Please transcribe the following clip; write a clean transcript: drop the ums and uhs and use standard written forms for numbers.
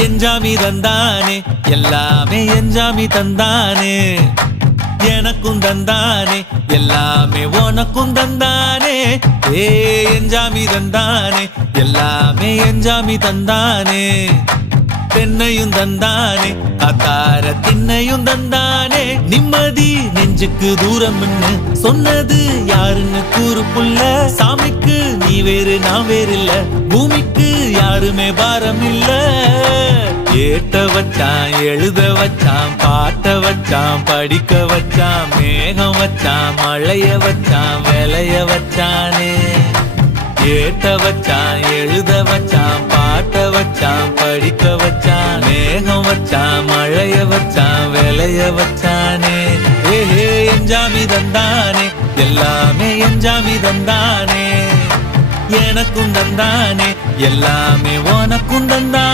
எஞ்சாமி தந்தானே எல்லாமே எஞ்சாமி தந்தானே எனக்கும் தந்தானே எல்லாமே உனக்கும் தந்தானே ஏ எஞ்சாமி தந்தானே எல்லாமே எஞ்சாமி தந்தானே தென்னையும் தந்தானே காத்தார திண்ணையும் தந்தானே நிம்மதி நெஞ்சுக்கு தூரம்னு சொன்னது யாருன்னு கூறு புள்ள சாமிக்கு நீ வேறு நான் வேறு இல்ல பூமிக்கு யாருமே பாரம் இல்ல ஏத்த வச்சான் எழுத வச்சான் பாட்ட வச்சான் படிக்க வச்சான் மேகம் வச்சான் மழைய வச்சான் விளைய வச்சானே ஏத்த வச்சான் எழுத வச்சான் பாட்ட வச்சான் படிக்க வச்சான் மேகம் வச்சான் மழைய வச்சான் விளைய வச்சானே ஏஹே எஞ்சாமி தந்தானே எல்லாமே எஞ்சாமி தந்தானே எனக்கும் தந்தானே எல்லாமே உனக்கும் தந்தானே